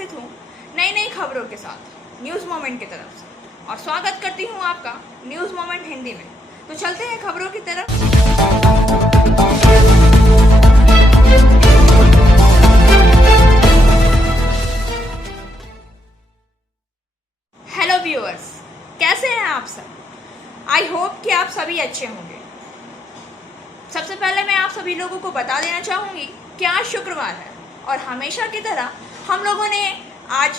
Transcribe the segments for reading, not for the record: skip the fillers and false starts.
उपस्थित हूँ नई नई खबरों के साथ न्यूज़ मोमेंट की तरफ से और स्वागत करती हूँ आपका न्यूज़ मोमेंट हिंदी में। तो चलते हैं खबरों की तरफ। हेलो व्यूअर्स, कैसे हैं आप सब? आई होप कि आप सभी अच्छे होंगे। सबसे पहले मैं आप सभी लोगों को बता देना चाहूँगी कि आज शुक्रवार है और हमेशा की तरह हम लोगों ने आज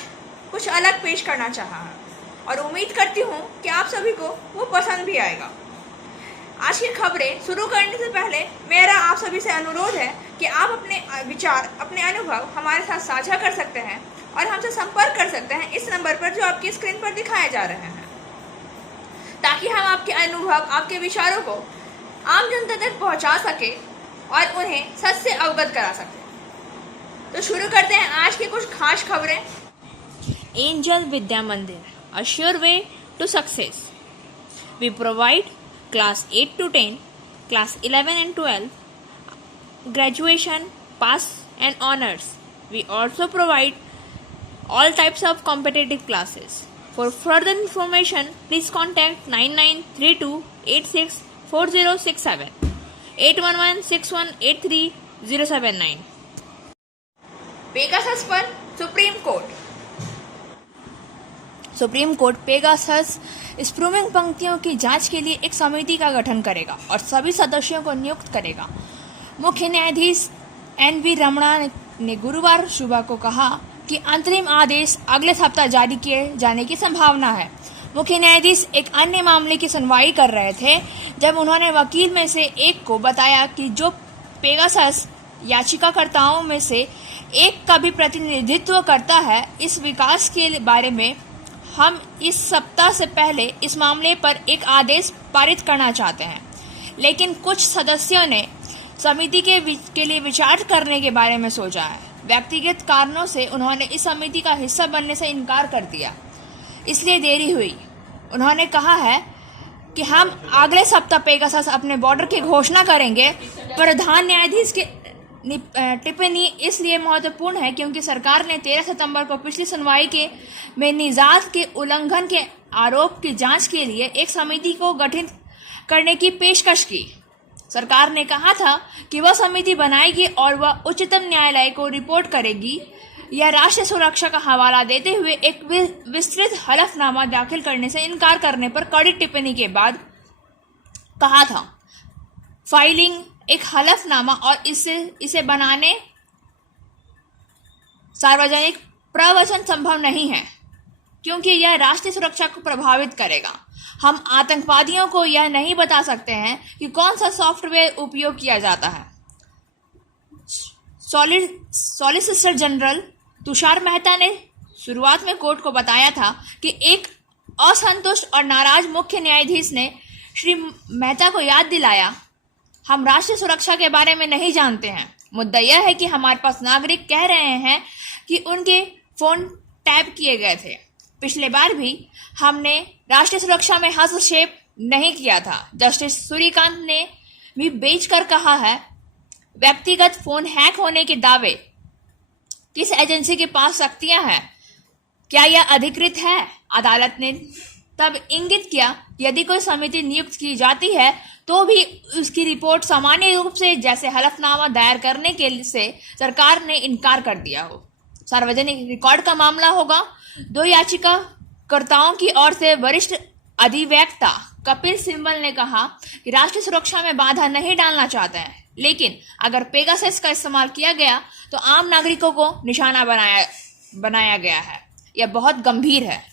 कुछ अलग पेश करना चाहा है और उम्मीद करती हूँ कि आप सभी को वो पसंद भी आएगा। आज की खबरें शुरू करने से पहले मेरा आप सभी से अनुरोध है कि आप अपने विचार, अपने अनुभव हमारे साथ साझा कर सकते हैं और हमसे संपर्क कर सकते हैं इस नंबर पर जो आपकी स्क्रीन पर दिखाए जा रहे हैं, ताकि हम आपके अनुभव, आपके विचारों को आम जनता तक पहुंचा सके और उन्हें सच से अवगत करा सके। तो शुरू करते हैं आज की कुछ खास खबरें। एंजल विद्या मंदिर, a sure way to success. We provide class 8 to 10, class 11 and 12, graduation, pass and honors. We also provide all types of competitive classes. For further information, please contact 9932864067 8116183079। Pegasus पर सुप्रीम कोर्ट पेगासस स्पूमिंग पंक्तियों की जांच के लिए एक समिति का गठन करेगा और सभी सदस्यों को नियुक्त करेगा। मुख्य न्यायाधीश एन.वी. रमणा ने गुरुवार सुबह को कहा कि अंतरिम आदेश अगले सप्ताह जारी किए जाने की संभावना है। मुख्य न्यायाधीश एक अन्य मामले की सुनवाई कर रहे थे जब उन्होंने वकील में से एक को बताया कि जो पेगासस याचिकाकर्ताओं में से एक का भी प्रतिनिधित्व करता है, इस विकास के बारे में हम इस सप्ताह से पहले इस मामले पर एक आदेश पारित करना चाहते हैं, लेकिन कुछ सदस्यों ने समिति के लिए विचार करने के बारे में सोचा है। व्यक्तिगत कारणों से उन्होंने इस समिति का हिस्सा बनने से इनकार कर दिया, इसलिए देरी हुई। उन्होंने कहा है कि हम अगले सप्ताह पेगासस अपने बॉर्डर की घोषणा करेंगे। प्रधान न्यायाधीश की टिप्पणी इसलिए महत्वपूर्ण है क्योंकि सरकार ने 13 सितंबर को पिछली सुनवाई में निजात के उल्लंघन के आरोप की जांच के लिए एक समिति को गठित करने की पेशकश की। सरकार ने कहा था कि वह समिति बनाएगी और वह उच्चतम न्यायालय को रिपोर्ट करेगी। यह राष्ट्रीय सुरक्षा का हवाला देते हुए एक विस्तृत हलफनामा दाखिल करने से इनकार करने पर कड़ी टिप्पणी के बाद कहा था। फाइलिंग एक हलफनामा और इसे बनाने सार्वजनिक प्रवचन संभव नहीं है क्योंकि यह राष्ट्रीय सुरक्षा को प्रभावित करेगा। हम आतंकवादियों को यह नहीं बता सकते हैं कि कौन सा सॉफ्टवेयर उपयोग किया जाता है। सॉलिसिटर जनरल तुषार मेहता ने शुरुआत में कोर्ट को बताया था कि एक असंतुष्ट और नाराज मुख्य न्यायाधीश ने श्री मेहता को याद दिलाया, हम राष्ट्रीय सुरक्षा के बारे में नहीं जानते हैं। मुद्दा यह है कि हमारे पास नागरिक कह रहे हैं कि उनके फोन टैप किए गए थे। पिछले बार भी हमने राष्ट्रीय सुरक्षा में हस्तक्षेप नहीं किया था। जस्टिस सूर्यकांत ने भी बेचकर कहा है, व्यक्तिगत फोन हैक होने के दावे किस एजेंसी के पास शक्तियां हैं? क्या यह अधिकृत है? अदालत ने तब इंगित किया यदि कोई समिति नियुक्त की जाती है तो भी उसकी रिपोर्ट सामान्य रूप से जैसे हलफनामा दायर करने के से सरकार ने इनकार कर दिया हो। सार्वजनिक रिकॉर्ड का मामला होगा। 2 याचिकाकर्ताओं की ओर से वरिष्ठ अधिवक्ता कपिल सिब्बल ने कहा कि राष्ट्रीय सुरक्षा में बाधा नहीं डालना चाहते हैं, लेकिन अगर पेगासस का इस्तेमाल किया गया तो आम नागरिकों को निशाना बनाया गया है। यह बहुत गंभीर है।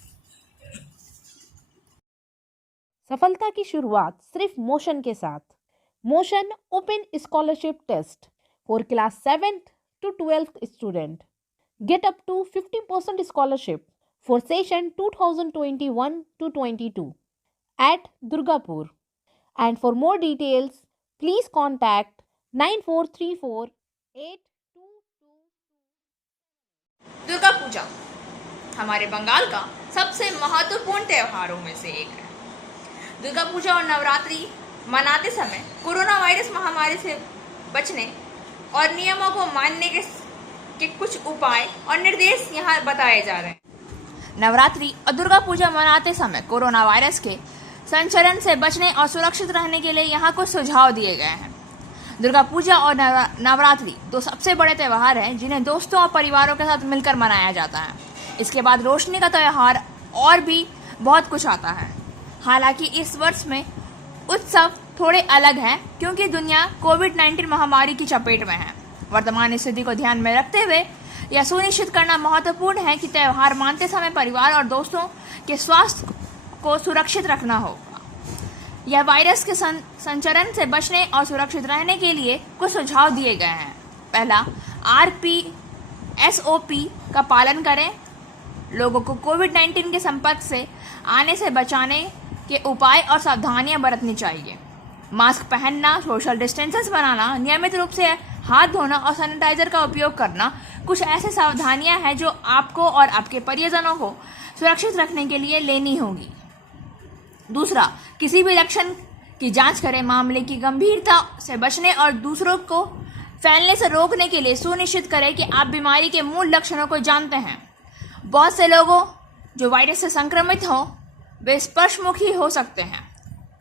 सफलता की शुरुआत सिर्फ मोशन के साथ। Motion open scholarship test for class 7th to 12th student. Get up to 50% scholarship for session 2021-22 at Durgapur. And for more details, please contact 94348222। Durga Puja हमारे बंगाल का सबसे महत्वपूर्ण त्योहारों में से एक है। दुर्गा पूजा और नवरात्रि मनाते समय कोरोना वायरस महामारी से बचने और नियमों को मानने के के कुछ उपाय और निर्देश यहाँ बताए जा रहे हैं। नवरात्रि और दुर्गा पूजा मनाते समय कोरोना वायरस के संचरण से बचने और सुरक्षित रहने के लिए यहाँ कुछ सुझाव दिए गए हैं। दुर्गा पूजा और नवरात्रि दो सबसे बड़े त्यौहार हैं जिन्हें दोस्तों और परिवारों के साथ मिलकर मनाया जाता है। इसके बाद रोशनी का त्यौहार और भी बहुत कुछ आता है। हालांकि इस वर्ष में उत्सव थोड़े अलग हैं क्योंकि दुनिया कोविड-19 महामारी की चपेट में है। वर्तमान स्थिति को ध्यान में रखते हुए यह सुनिश्चित करना महत्वपूर्ण है कि त्यौहार मानते समय परिवार और दोस्तों के स्वास्थ्य को सुरक्षित रखना होगा। यह वायरस के संचरण से बचने और सुरक्षित रहने के लिए कुछ सुझाव दिए गए हैं। पहला, RPSOP का पालन करें। लोगों को कोविड-19 के संपर्क से आने से बचाने के उपाय और सावधानियां बरतनी चाहिए। मास्क पहनना, सोशल डिस्टेंसेस बनाना, नियमित रूप से हाथ धोना और सैनिटाइजर का उपयोग करना कुछ ऐसे सावधानियां हैं जो आपको और आपके परिजनों को सुरक्षित रखने के लिए लेनी होगी। दूसरा, किसी भी लक्षण की जांच करें। मामले की गंभीरता से बचने और दूसरों को फैलने से रोकने के लिए सुनिश्चित करें कि आप बीमारी के मूल लक्षणों को जानते हैं। बहुत से लोगों जो वायरस से संक्रमित हों वे स्पर्शमुखी हो सकते हैं,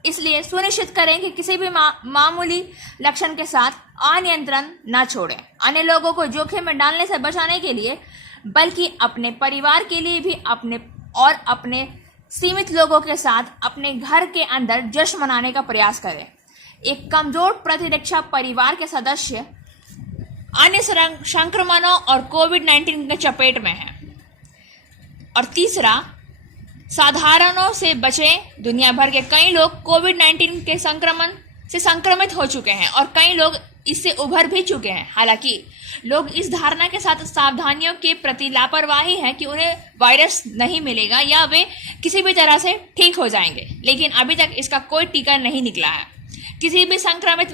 इसलिए सुनिश्चित करें कि किसी भी मामूली लक्षण के साथ अनियंत्रण न छोड़ें। अन्य लोगों को जोखिम में डालने से बचाने के लिए बल्कि अपने परिवार के लिए भी अपने सीमित लोगों के साथ अपने घर के अंदर जश्न मनाने का प्रयास करें। एक कमजोर प्रतिरक्षा परिवार के सदस्य अन्य संक्रमणों और कोविड-19 के चपेट में हैं। और तीसरा, साधारणों से बचें। दुनिया भर के कई लोग कोविड-19 के संक्रमण से संक्रमित हो चुके हैं और कई लोग इससे उभर भी चुके हैं। हालांकि लोग इस धारणा के साथ सावधानियों के प्रति लापरवाही है कि उन्हें वायरस नहीं मिलेगा या वे किसी भी तरह से ठीक हो जाएंगे, लेकिन अभी तक इसका कोई टीका नहीं निकला है। किसी भी संक्रमित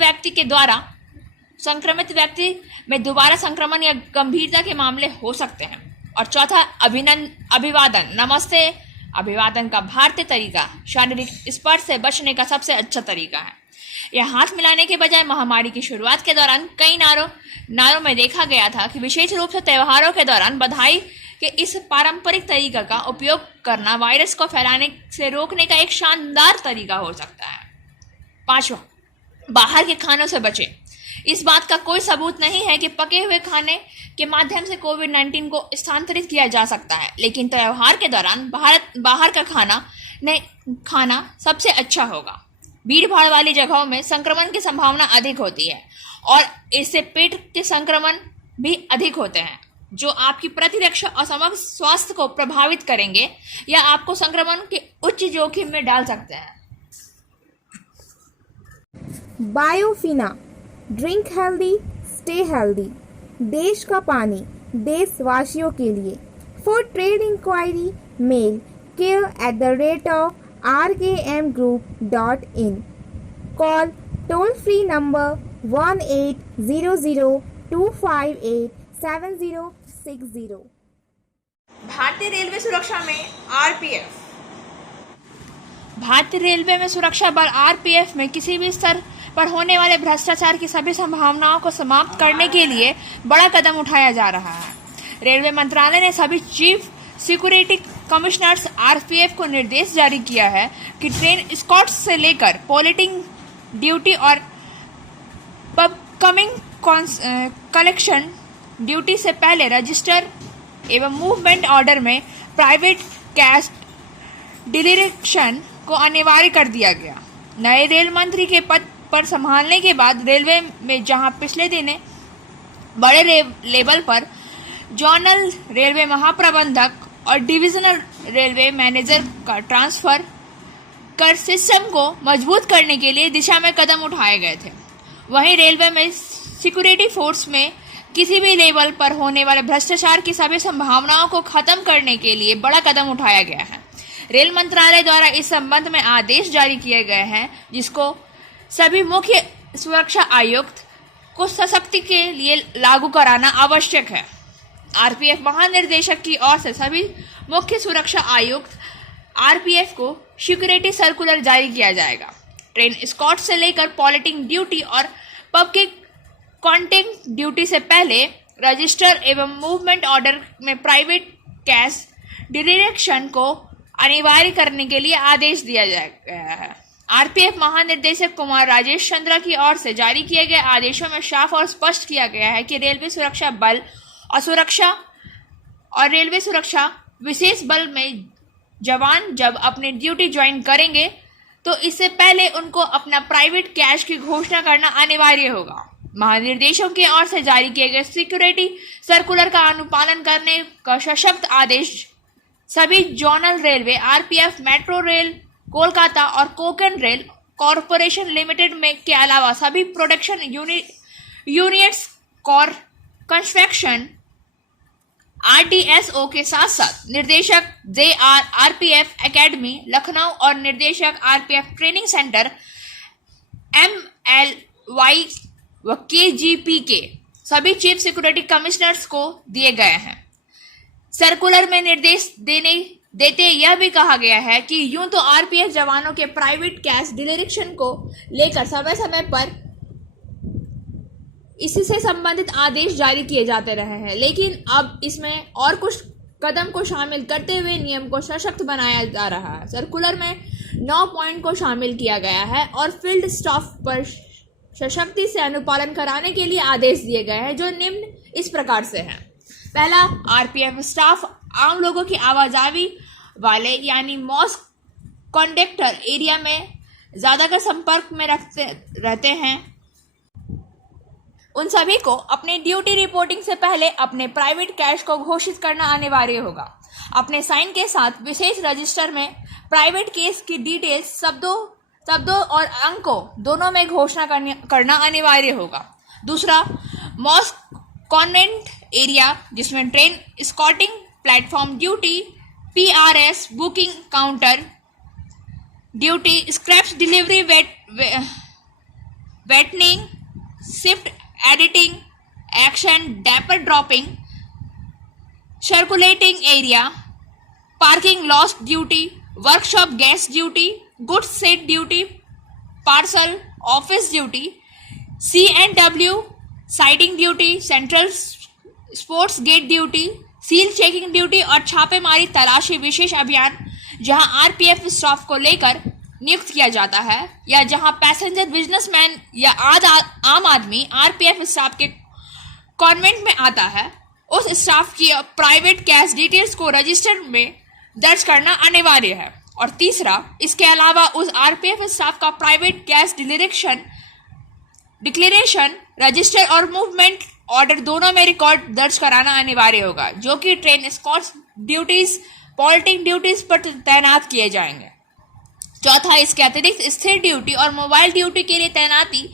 व्यक्ति में दोबारा संक्रमण या गंभीरता के मामले हो सकते हैं। और चौथा, अभिवादन। नमस्ते अभिवादन का भारतीय तरीका शारीरिक स्पर्श से बचने का सबसे अच्छा तरीका है। यह हाथ मिलाने के बजाय महामारी की शुरुआत के दौरान कई नारों में देखा गया था कि विशेष रूप से त्योहारों के दौरान बधाई के इस पारंपरिक तरीका का उपयोग करना वायरस को फैलाने से रोकने का एक शानदार तरीका हो सकता है। पांचवा, बाहर के खानों से बचें। इस बात का कोई सबूत नहीं है कि पके हुए खाने के माध्यम से कोविड-19 को स्थानांतरित किया जा सकता है, लेकिन त्योहार के दौरान बाहर का खाना सबसे अच्छा होगा। भीड़ भाड़ वाली जगहों में संक्रमण की संभावना अधिक होती है और इससे पेट के संक्रमण भी अधिक होते हैं, जो आपकी प्रतिरक्षा और समग्र स्वास्थ्य को प्रभावित करेंगे या आपको संक्रमण के उच्च जोखिम में डाल सकते हैं। Biofina, drink healthy, stay healthy. देश का पानी देशवासियों के लिए। For trade inquiry mail care@rkmgroup.in। Call toll free number 1800-258-7060। भारतीय रेलवे सुरक्षा में RPF। भारतीय रेलवे में सुरक्षा बल RPF में किसी भी स्तर पर होने वाले भ्रष्टाचार की सभी संभावनाओं को समाप्त करने के लिए बड़ा कदम उठाया जा रहा है। रेलवे मंत्रालय ने सभी चीफ सिक्योरिटी कमिश्नर्स RPF को निर्देश जारी किया है कि ट्रेन स्कॉट्स से लेकर पोलिटिंग ड्यूटी और कमिंग कलेक्शन ड्यूटी से पहले रजिस्टर एवं मूवमेंट ऑर्डर में प्राइवेट कैश डिक्लेरेशन को अनिवार्य कर दिया गया। नए रेल मंत्री के पद पर संभालने के बाद रेलवे में जहां पिछले दिनों बड़े लेवल पर जोनल रेलवे महाप्रबंधक और डिविजनल रेलवे मैनेजर का ट्रांसफर कर सिस्टम को मजबूत करने के लिए दिशा में कदम उठाए गए थे, वहीं रेलवे में सिक्योरिटी फोर्स में किसी भी लेवल पर होने वाले भ्रष्टाचार की सभी संभावनाओं को खत्म करने के लिए बड़ा कदम उठाया गया है। रेल मंत्रालय द्वारा इस संबंध में आदेश जारी किए गए हैं, जिसको सभी मुख्य सुरक्षा आयुक्त को सशक्ति के लिए लागू कराना आवश्यक है। RPF महानिर्देशक की ओर से सभी मुख्य सुरक्षा आयुक्त RPF को सिक्योरिटी सर्कुलर जारी किया जाएगा। ट्रेन स्कॉट से लेकर पोलिटिंग ड्यूटी और पब के कॉन्टिंग ड्यूटी से पहले रजिस्टर एवं मूवमेंट ऑर्डर में प्राइवेट कैश डिरेक्शन को अनिवार्य करने के लिए आदेश दिया गया है। आरपीएफ महानिदेशक कुमार राजेश चंद्रा की ओर से जारी किए गए आदेशों में साफ और स्पष्ट किया गया है कि रेलवे सुरक्षा बल और रेलवे सुरक्षा विशेष बल में जवान जब अपनी ड्यूटी ज्वाइन करेंगे तो इससे पहले उनको अपना प्राइवेट कैश की घोषणा करना अनिवार्य होगा। महानिर्देशों की ओर से जारी किए गए सिक्योरिटी सर्कुलर का अनुपालन करने का सशक्त आदेश सभी zonal railway, RPF, metro rail Kolkata और कोकन रेल कॉरपोरेशन लिमिटेड में के अलावा सभी प्रोडक्शन यूनिट्स कंस्ट्रक्शन आरडीएसओ के साथ साथ निर्देशक जेआर आरपीएफ एकेडमी लखनऊ और निर्देशक आरपीएफ ट्रेनिंग सेंटर एमएलवाई व केजीपी के सभी चीफ सिक्योरिटी कमिश्नर्स को दिए गए हैं। सर्कुलर में निर्देश देते यह भी कहा गया है कि यूं तो आरपीएफ जवानों के प्राइवेट कैश डिरेक्शन को लेकर समय समय पर इससे संबंधित आदेश जारी किए जाते रहे हैं, लेकिन अब इसमें और कुछ कदम को शामिल करते हुए नियम को सशक्त बनाया जा रहा है। सर्कुलर में 9 पॉइंट को शामिल किया गया है और फील्ड स्टाफ पर सशक्ति से अनुपालन कराने के लिए आदेश दिए गए हैं, जो निम्न इस प्रकार से हैं। पहला, आरपीएफ स्टाफ आम लोगों की आवाजाही वाले यानी मॉस कंडक्टर एरिया में ज्यादातर संपर्क में रहते हैं, उन सभी को अपनी ड्यूटी रिपोर्टिंग से पहले अपने प्राइवेट कैश को घोषित करना अनिवार्य होगा। अपने साइन के साथ विशेष रजिस्टर में प्राइवेट केस की डिटेल्स शब्दों और अंकों दोनों में घोषणा करना अनिवार्य होगा। दूसरा, मॉस कॉन्वेंट एरिया जिसमें train escorting, platform duty, PRS, booking counter duty, scraps delivery, वेटनिंग, शिफ्ट एडिटिंग, एक्शन, डैपर ड्रॉपिंग, सर्कुलेटिंग एरिया, पार्किंग लॉस duty, workshop gas duty, goods shed duty, parcel office duty, C&W siding duty, central sports gate duty, seal checking duty और छापेमारी तलाशी विशेष अभियान जहां RPF staff को लेकर नियुक्त किया जाता है या जहां पैसेंजर, बिजनेसमैन या आम आदमी आरपीएफ स्टाफ के कॉन्वेंट में आता है, उस स्टाफ की प्राइवेट कैश डिटेल्स को रजिस्टर में दर्ज करना अनिवार्य है। और तीसरा, इसके अलावा उस आरपीएफ स्टाफ का प्राइवेट कैश डिक्लेरेशन रजिस्टर और मूवमेंट ऑर्डर दोनों में रिकॉर्ड दर्ज कराना अनिवार्य होगा, जो कि ट्रेन स्कॉट्स ड्यूटीज, पॉलिटिंग ड्यूटीज पर तैनात किए जाएंगे। चौथा, इसके अतिरिक्त स्थिर ड्यूटी और मोबाइल ड्यूटी के लिए तैनाती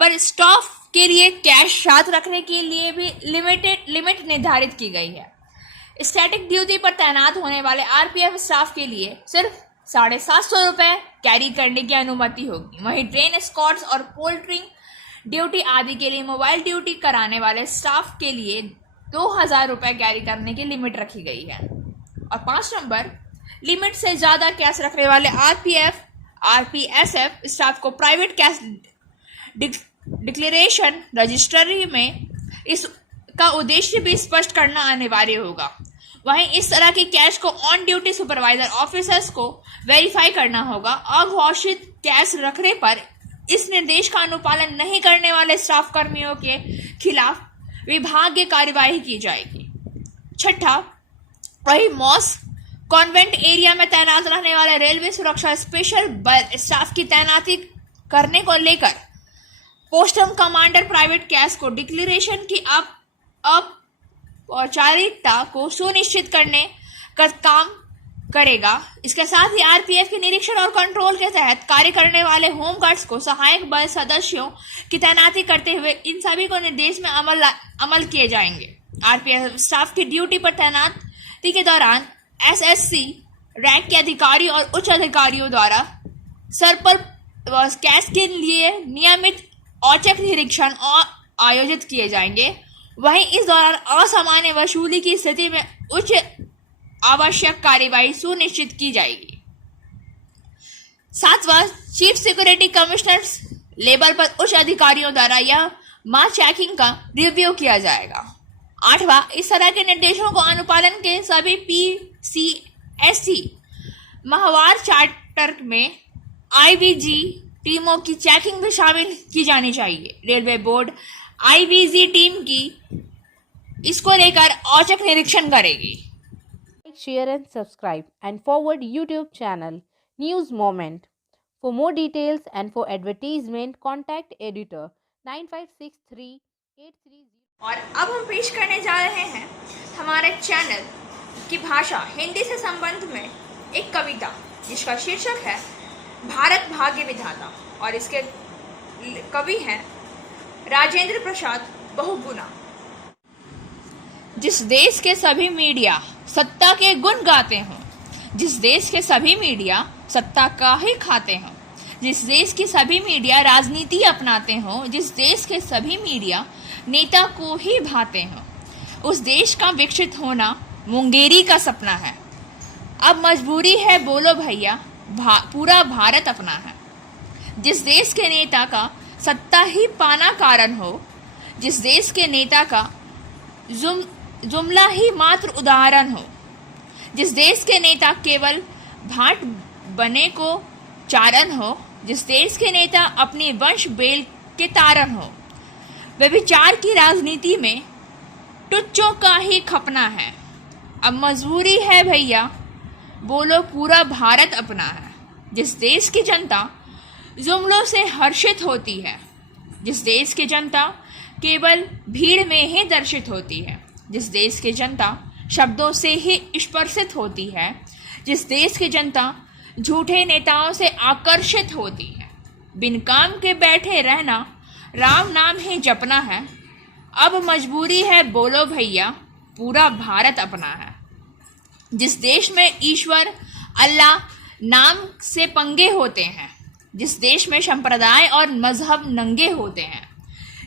पर स्टाफ के लिए कैश साथ रखने के लिए भी लिमिट निर्धारित की गई है। स्टैटिक ड्यूटी पर तैनात होने वाले आरपीएफ स्टाफ के लिए सिर्फ 750 रुपये कैरी करने की अनुमति होगी। वहीं ट्रेन स्कॉट्स और पोल्ट्रिंग ड्यूटी आदि के लिए मोबाइल ड्यूटी कराने वाले स्टाफ के लिए 2000 रुपये कैरी करने की लिमिट रखी गई है। और 5 नंबर, लिमिट से ज्यादा कैश रखने वाले आरपीएसएफ स्टाफ को प्राइवेट कैश डिक्लेरेशन रजिस्ट्री में इसका उद्देश्य भी स्पष्ट करना अनिवार्य होगा। वहीं इस तरह की कैश को ऑन ड्यूटी सुपरवाइजर ऑफिसर्स को वेरीफाई करना होगा। अघोषित कैश रखने पर इस निर्देश का अनुपालन नहीं करने वाले स्टाफ कर्मियों के खिलाफ विभागीय कार्यवाही की जाएगी। छठा, वही मॉस कॉन्वेंट एरिया में तैनात रहने वाले रेलवे सुरक्षा स्पेशल बल स्टाफ की तैनाती करने को लेकर पोस्टम कमांडर प्राइवेट कैश को डिक्लेरेशन की औपचारिकता को सुनिश्चित करने का काम करेगा। इसके साथ ही आरपीएफ के निरीक्षण और कंट्रोल के तहत कार्य करने वाले होमगार्ड्स को सहायक बल सदस्यों की तैनाती करते हुए इन सभी को निर्देश में अमल किए जाएंगे। आरपीएफ स्टाफ की ड्यूटी पर तैनाती के दौरान एसएससी रैंक के अधिकारी और उच्च अधिकारियों द्वारा सर्पल कैश के लिए नियमित औचक निरीक्षण आयोजित किए जाएंगे। वहीं इस दौरान असामान्य वसूली की स्थिति में उच्च आवश्यक कार्यवाही सुनिश्चित की जाएगी। 7वां, चीफ सिक्योरिटी कमिश्नर्स लेवल पर उच्च अधिकारियों द्वारा यह मास चेकिंग का रिव्यू किया जाएगा। 8वां, इस तरह के निर्देशों को अनुपालन के सभी PCSE माहवार चार्टर में IVG टीमों की चेकिंग भी शामिल की जानी चाहिए। रेलवे बोर्ड IVG टीम की इसको लेकर औचक निरीक्षण करेगी। Like, share and subscribe and forward YouTube channel News Moment. For more details and for advertisement, contact editor 956383. और अब हम पेश करने जा रहे हैं हमारे चैनल की भाषा हिंदी से संबंध में एक कविता जिसका शीर्षक है भारत भाग्य विधाता, और इसके कवि हैं राजेंद्र प्रसाद बहुगुणा। जिस देश के सभी मीडिया सत्ता के गुण गाते हों, जिस देश के सभी मीडिया सत्ता का ही खाते हों, जिस देश की सभी मीडिया राजनीति अपनाते हों, जिस देश के सभी मीडिया नेता को ही भाते हों, उस देश का विकसित होना मुंगेरी का सपना है। अब मजबूरी है बोलो भैया, पूरा भारत अपना है। जिस देश के नेता का सत्ता ही पाना कारण हो, जिस देश के नेता का जुमला ही मात्र उदाहरण हो, जिस देश के नेता केवल भाट बने को चारण हो, जिस देश के नेता अपनी वंश बेल के तारण हो, व्यभिचार की राजनीति में टुच्चों का ही खपना है। अब मजबूरी है भैया बोलो पूरा भारत अपना है। जिस देश की जनता जुमलों से हर्षित होती है, जिस देश की जनता केवल भीड़ में ही दर्शित होती है, जिस देश की जनता शब्दों से ही स्पर्शित होती है, जिस देश की जनता झूठे नेताओं से आकर्षित होती है, बिन काम के बैठे रहना राम नाम ही जपना है। अब मजबूरी है बोलो भैया पूरा भारत अपना है। जिस देश में ईश्वर अल्लाह नाम से पंगे होते हैं, जिस देश में संप्रदाय और मजहब नंगे होते हैं,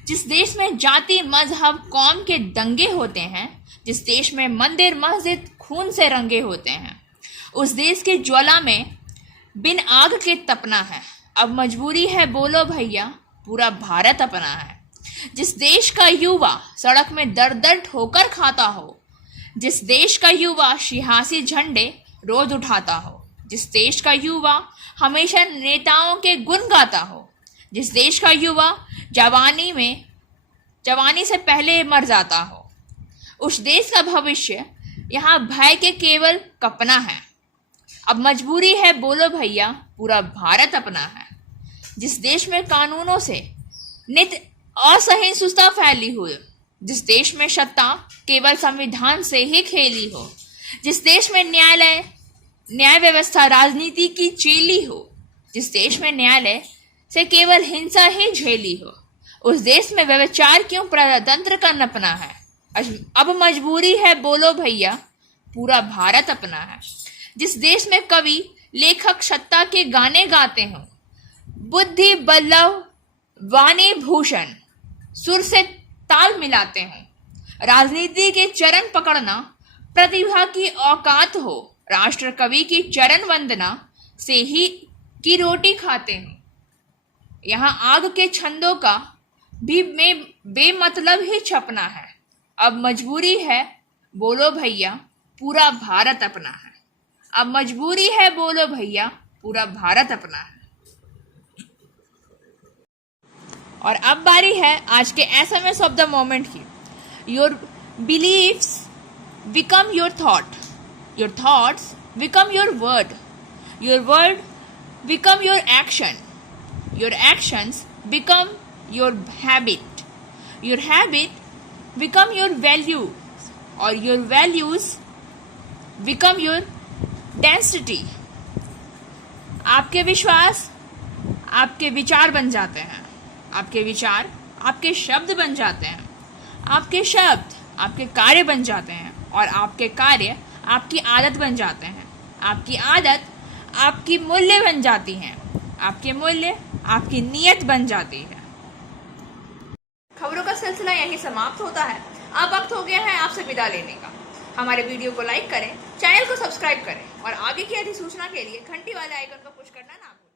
जिस देश में जाति मजहब कौम के दंगे होते हैं, जिस देश में मंदिर मस्जिद खून से रंगे होते हैं, उस देश की ज्वाला में बिन आग के तपना है। अब मजबूरी है बोलो भैया पूरा भारत अपना है। जिस देश का युवा सड़क में दर दर ठोकर खाता हो, जिस देश का युवा सियासी झंडे रोज उठाता हो, जिस देश का युवा हमेशा नेताओं के गुण गाता हो, जिस देश का युवा जवानी से पहले मर जाता हो, उस देश का भविष्य यहाँ भय के केवल कपना है। अब मजबूरी है बोलो भैया पूरा भारत अपना है। जिस देश में कानूनों से नित असहिष्णुता फैली हो, जिस देश में सत्ता केवल संविधान से ही खेली हो, जिस देश में न्याय व्यवस्था राजनीति की चेली हो, जिस देश में न्यायालय से केवल हिंसा ही झेली हो, उस देश में व्यभिचार क्यों प्रजातंत्र का नपना है। अब मजबूरी है बोलो भैया पूरा भारत अपना है। जिस देश में कवि लेखक सत्ता के गाने गाते हों, बुद्धि बल्लभ वाणी भूषण सुर से ताल मिलाते हों, राजनीति के चरण पकड़ना प्रतिभा की औकात हो, राष्ट्र कवि की चरण वंदना से ही की रोटी खाते हों, यहाँ आग के छंदों का भी बेमतलब ही छपना है। अब मजबूरी है बोलो भैया पूरा भारत अपना है। अब मजबूरी है बोलो भैया पूरा भारत अपना है। और अब बारी है आज के SMS ऑफ द मोमेंट की। Your believes become your thought, your thoughts become your word, your word become your action, your actions become your habit, your habit become your value, और your values become your density. आपके विश्वास आपके विचार बन जाते हैं, आपके विचार आपके शब्द बन जाते हैं, आपके शब्द आपके कार्य बन जाते हैं, और आपके कार्य आपकी आदत बन जाते हैं, आपकी आदत आपकी मूल्य बन जाती हैं, आपके मूल्य आपकी नीयत बन जाती है। खबरों का सिलसिला यहीं समाप्त होता है। अब वक्त हो गया है आपसे विदा लेने का। हमारे वीडियो को लाइक करें, चैनल को सब्सक्राइब करें और आगे की अधिसूचना के लिए घंटी वाले आइकन को पुश करना ना भूलें।